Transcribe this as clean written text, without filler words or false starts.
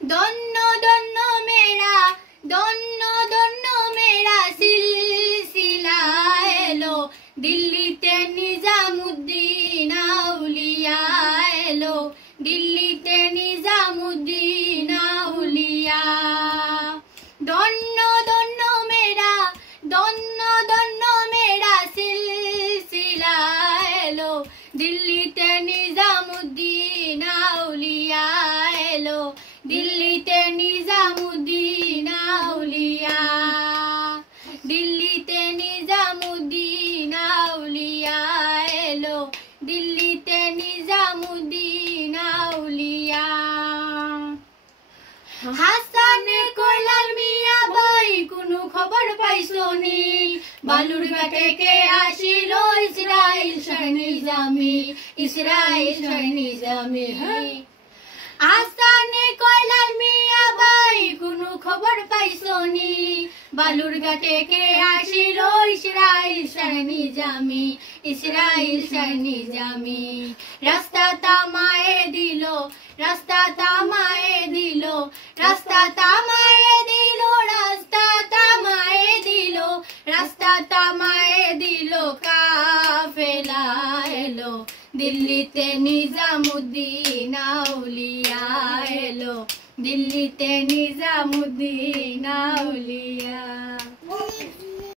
দন্ন দন্ন মেরা দন্ন দন্ন মেরা সিলসিলা এলো দিল্লিতে নিজামুদ্দিন আউলিয়া এলো দিল্লিতে নিজামুদ্দিন আউলিয়া দন্ন দন্ন মেরা দন্ন দন্ন মেরা সিলসিলা এলো দিল্লিতে নিজামুদ্দিন আউলিয়া এলো দিল্লিতে নিজামুদ্দিন আউলিয়া দিল্লিতে নিজামুদ্দিন আউলিয়া এলো দিল্লিতে নিজামুদ্দিন আউলিয়া হাসান কইলাল মিয়া ভাই কোনো খবর পাইছনি বালুরঘাটে কে আসিল ইসরাইল শাহ নিজামী ইসরাইল শাহ নিজামী হাসান কইলাল মিয়া ভাই কোনো খবর পাইছনি বালুরঘাটে কে আসিল ইসরাইল শাহ নিজামী ইসরাইল শাহ নিজামী রাস্তা তামায়ে দিল রাস্তা তামায়ে দিল রাস্তা তামায়ে দিল রাস্তা তামায়ে দিল রাস্তা তামায়ে দিল কাফেলা এলো দিল্লিতে নিজামুদ্দিন আউলিয়া এলো দিল্লিতে নিজামুদ্দিন আউলিয়া।